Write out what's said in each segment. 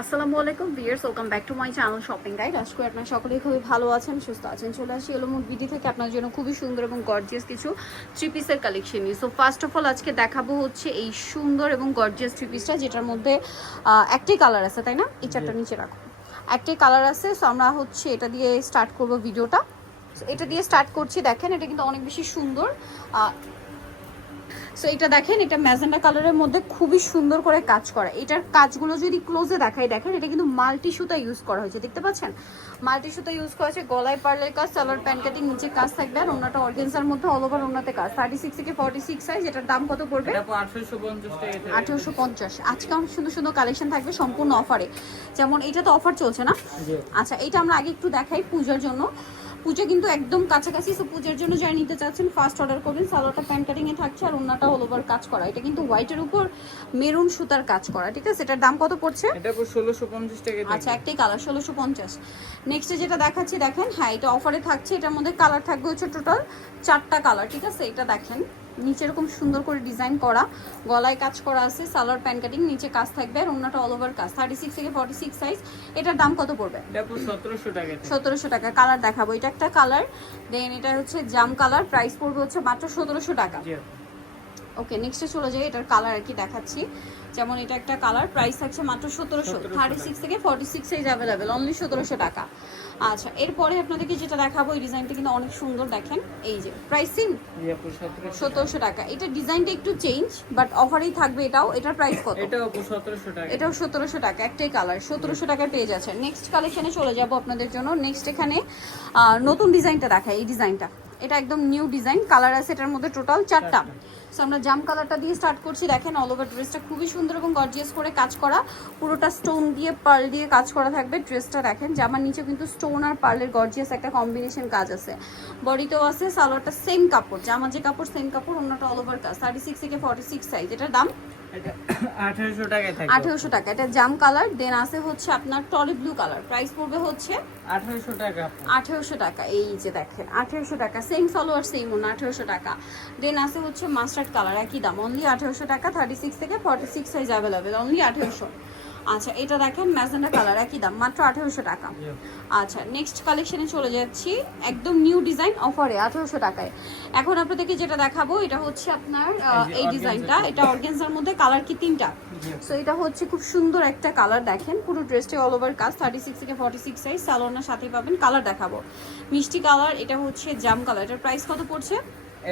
আসসালামু আলাইকুম viewers welcome back to my channel shopping guide. আজকে আপনারা সকলেই খুবই ভালো আছেন সুস্থ আছেন চলে আসি এলোমুখ বিডি থেকে। আপনার জন্য খুবই সুন্দর এবং গর্জিয়াস কিছু থ্রি পিসের কালেকশন নিয়ে। সো ফার্স্ট অফ অল আজকে দেখাবো হচ্ছে এই সুন্দর এবং গর্জিয়াস থ্রি পিসটা যেটার মধ্যে আহ, একটাই কালার আছে তাই না? এই চারটা নিচে রাখো। একটাই কালার আছে সো আমরা হচ্ছে এটা দিয়ে স্টার্ট করব ভিডিওটা এটা দিয়ে স্টার্ট করছি দেখেন এটা কিন্তু অনেক বেশি সুন্দর। সো এটা দেখেন এটা ম্যাজেন্ডা কালারের মধ্যে খুবই সুন্দর করে কাজ করা। এটার কাজগুলো যদি ক্লোজে দেখাই দেখেন এটা কিন্তু মাল্টি সুতা ইউজ করা হয়েছে দেখতে পাচ্ছেন? মাল্টি সুতা ইউজ করা হয়েছে গলায় পার্লের কাজ সালোয়ার প্যান্ট কাটিং নিচে কাজ থাকবে আর ওনাটা অর্গেন্সার মধ্যে অল ওভার ওনাতে কাজ। থার্টি সিক্স থেকে ফর্টি সিক্স সাইজ এটার দাম কত পড়বে? আঠারোশো পঞ্চাশ আঠেরোশো পঞ্চাশ। আজকে অনেক সুন্দর সুন্দর কালেকশন থাকবে সম্পূর্ণ অফারে যেমন এটা তো অফার চলছে না? আচ্ছা এটা আমরা আগে একটু দেখাই পূজার জন্য। পুজো কিন্তু একদম কাছাকাছি সো পূজার জন্য যারা নিতে চাচ্ছেন ফার্স্ট অর্ডার করবেন। সালোয়ারটা প্যান্ট কাটিং এ থাকছে আর অন্যটা অল ওভার কাজ করা। এটা কিন্তু হোয়াইটের উপর মেরুন সুতার কাজ করা ঠিক আছে? এটার দাম কত পড়ছে? এটা পুরো ষোলোশো পঞ্চাশ টাকা থেকে। আচ্ছা একটাই কালার ষোলোশো পঞ্চাশ। নেক্সটে যেটা দেখাচ্ছি দেখেন হ্যাঁ এটা অফারে থাকছে এটার মধ্যে কালার থাকবে হচ্ছে টোটাল চারটা কালার ঠিক আছে? এটা দেখেন। নিচে এরকম সুন্দর করে ডিজাইন করা গলায় কাজ করা আছে সালোয়ার প্যান্ট কাটিং নিচে কাজ থাকবে আর অন্যটা অল ওভার কাজ। থার্টি সিক্স থেকে ফর্টি সিক্স সাইজ এটার দাম কত পড়বে? সতেরোশো টাকা কালার দেখাবো। এটা একটা কালার দেন এটা হচ্ছে জাম কালার প্রাইস পড়বে হচ্ছে মাত্র সতেরোশো টাকা। ওকে নেক্সটে চলে যাই এটার কালার আর কি দেখাচ্ছি। যেমন এটা একটা কালার প্রাইস থাকছে মাত্র সতেরোশো। থার্টি সিক্স থেকে forty six size available only সতেরোশো টাকা। আচ্ছা এরপরে আপনাদেরকে যেটা দেখাবো এই ডিজাইনটা কিন্তু অনেক সুন্দর দেখেন। এই যে প্রাইস সিম সতেরোশো টাকা। এটা ডিজাইনটা একটু চেঞ্জ বাট অফারেই থাকবে এটাও। এটার প্রাইস কত? এটাও সতেরোশো টাকা। টাকা একটাই কালার সতেরোশো টাকায় পেয়ে যাচ্ছেন নেক্সট কালেকশনে চলে যাব আপনাদের জন্য। নেক্সট এখানে নতুন ডিজাইনটা দেখায় এই ডিজাইনটা এটা একদম নিউ ডিজাইন কালার আছে এটার মধ্যে টোটাল চারটা। সো আমরা জাম কালারটা দিয়ে স্টার্ট করছি। দেখেন অল ওভার ড্রেসটা খুবই সুন্দর এবং গর্জিয়াস করে কাজ করা। পুরোটা স্টোন দিয়ে পার্ল দিয়ে কাজ করা থাকবে ড্রেসটা দেখেন। জামার নিচে কিন্তু স্টোন আর পার্লের গর্জিয়াস একটা কম্বিনেশন কাজ আছে। বডিতেও আছে সালোয়ারটা সেম কাপড়। জামার যে কাপড় সেম কাপড় অন্যটা অল ওভার কাজ থার্টি সিক্স থেকে ফর্টি সিক্স সাইজ এটার দাম আঠারোশো টাকা। এটা জাম কালার দেন আছে হচ্ছে আপনার টলি ব্লু কালার। প্রাইস পড়বে হচ্ছে আঠারোশো টাকা। আঠেরোশো টাকা। এই যে দেখেন আঠেরোশো টাকা। সেম সালোয়ার সেম ওনা আঠেরোশো টাকা। দেন আছে হচ্ছে মাস্টার্ড কালার একই দাম। অনলি আঠেরোশো টাকা থার্টি সিক্স থেকে forty six size available only আঠেরোশো। আচ্ছা এটা দেখেন ম্যাজেন্ডা কালার একই দাম মাত্র আঠেরোশো টাকা। আচ্ছা নেক্সট কালেকশনে চলে যাচ্ছি। একদম নিউ ডিজাইন অফারে আঠেরোশো টাকায়। এখন আপনাদেরকে যেটা দেখাবো এটা হচ্ছে আপনার এই ডিজাইনটা এটা অর্গেন্সার মধ্যে কালার কি তিনটা? সো এটা হচ্ছে খুব সুন্দর একটা কালার দেখেন। পুরো ড্রেসটা অল ওভার কাজ থার্টি সিক্স থেকে ফর্টি সিক্স সাইজ সালোয়ার সাথে পাবেন। কালার দেখাবো। মিষ্টি কালার এটা হচ্ছে জাম কালার। এটার প্রাইস কত পড়ছে?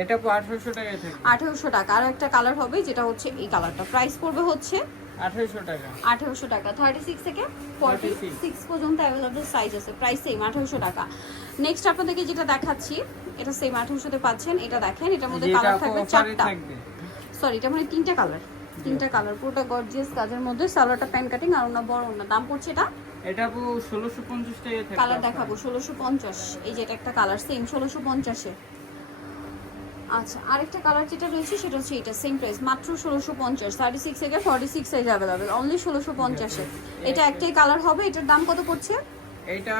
এটা পুরো আঠারোশো টাকা থেকে। আঠেরোশো টাকা। আরও একটা কালার হবে যেটা হচ্ছে এই কালারটা প্রাইস পড়বে হচ্ছে আঠারোশো টাকা। আঠেরোশো টাকা। থার্টি সিক্স থেকে ফর্টি 46 সিক্স পর্যন্ত সাইজ আছে। প্রাইস সেম আঠেরোশো টাকা। নেক্সট আপনাদেরকে যেটা দেখাচ্ছি এটা সেম পাচ্ছেন। এটা দেখেন এটার মধ্যে কালার থাকবে চারটা। সরি এটা মানে তিনটা কালার তিনটা কালার পুরোটা গর্জিয়াস কাজের মধ্যে সালোয়ারটা প্যান্ট কাটিং আর ওনা বড় ওনা। দাম পড়ছে এটা? এটা পুরো ষোলোশো পঞ্চাশ টাকা থাকে কালার দেখাবো ষোলোশো পঞ্চাশ। এই যে এটা একটা কালার সেম ষোলোশো পঞ্চাশে আচ্ছা আরেকটা কালার যেটা রয়েছে সেটা হচ্ছে এটা সেম প্রাইস মাত্র ষোলোশো পঞ্চাশ। থার্টি সিক্স থেকে forty six size available only ষোলোশো পঞ্চাশে এটা একটাই কালার হবে এটার দাম কত পড়ছে? এটা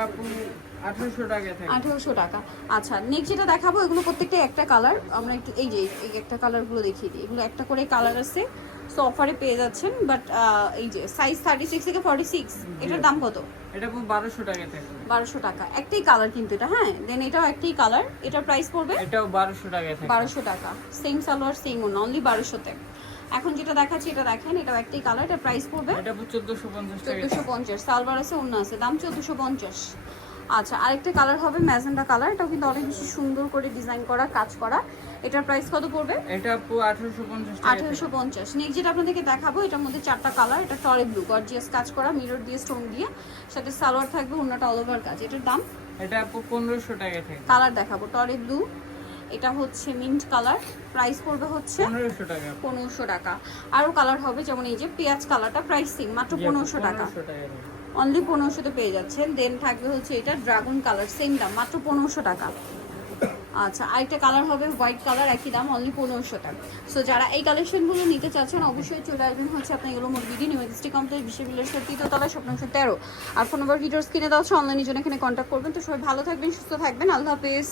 আঠারোশো টাকা আচ্ছা নেক্সট যেটা দেখাবো এগুলো প্রত্যেকটা একটা কালার আমরা একটু এই যে এই একটা কালারগুলো দেখিয়ে দিই। এগুলো একটা করে কালার আছে। সো অফারে পেয়ে যাচ্ছেন বাট এই যে সাইজ থার্টি সিক্স থেকে ফর্টি সিক্স এটার দাম কত? এটা বারোশো টাকা থাকে। বারোশো টাকা। একটাই কালার কিন্তু এটা হ্যাঁ? দেন এটাও একটাই কালার এটার প্রাইস পড়বে? এটাও বারোশো টাকা থাকে। বারোশো টাকা। Same salwar same own only বারোশোতে। এখন যেটা দেখাচ্ছি এটা দেখেন এটাও একটাই কালার এটা প্রাইস পড়বে? এটা চোদ্দোশো পঞ্চাশ চোদ্দোশো পঞ্চাশ। সালবার আছে অন্য আছে দাম চোদ্দোশো পঞ্চাশ। আচ্ছা আরেকটা কালার হবে ম্যাজেন্ডা কালার এটাও কিন্তু অনেক বেশি সুন্দর করে ডিজাইন করা কাজ করা। এটার প্রাইস কত পড়বে? এটা পুরো আঠারোশো পঞ্চাশ টাকা। থাকে। আঠেরোশো পঞ্চাশ। নেক্সট যেটা আপনাদেরকে দেখাবো এটার মধ্যে চারটা কালার এটা টরে ব্লু গর্জিয়াস কাজ করা মিরর দিয়ে স্টোন দিয়ে। সাথে সালোয়ার থাকবে অন্যটা অল ওভার কাজ। এটার দাম? এটা পুরো পনেরোশো টাকা থাকে। কালার দেখাবো। টরে ব্লু এটা হচ্ছে মিন্ট কালার প্রাইস পড়বে হচ্ছে পনেরোশো টাকা। পনেরোশো টাকা। আরও কালার হবে যেমন এই যে পেঁয়াজ কালারটা প্রাইস সেম মাত্র পনেরোশো টাকা। অনলি পনেরোশোতে পেয়ে যাচ্ছেন। দেন থাকবে হচ্ছে এটা ড্রাগন কালার সেম দাম, মাত্র পনেরোশো টাকা। আচ্ছা আরেকটা কালার হবে হোয়াইট কালার একই দাম অনলি পনেরোশো টাকা সো যারা এই কালেকশনগুলো নিতে চাচ্ছেন, অবশ্যই চলে আসবেন হচ্ছে আপনার এগুলো মোট বিডি নিউজেস্টি কমপ্লেক্স বিশ্ববিদ্যালয়ের তৃতীয়তলা স্বপ্নাংশ তেরো। আর ফোন নম্বর ভিডিওস কিনে দেওয়া হচ্ছে অনলাইনের জন্য এখানে কন্ট্যাক্ট করবেন। তো সবাই ভালো থাকবেন, সুস্থ থাকবেন। আল্লাহ হাফেজ।